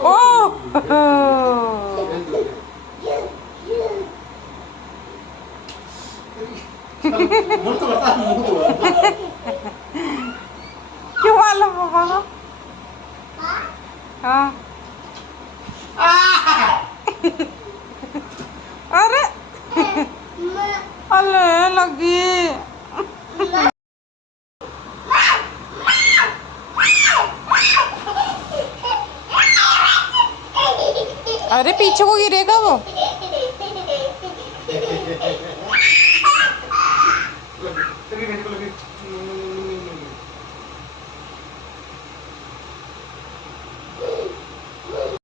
ओ क्यों आलो पापा को? हाँ अरे अले लगी। अरे पीछे को गिरेगा वो।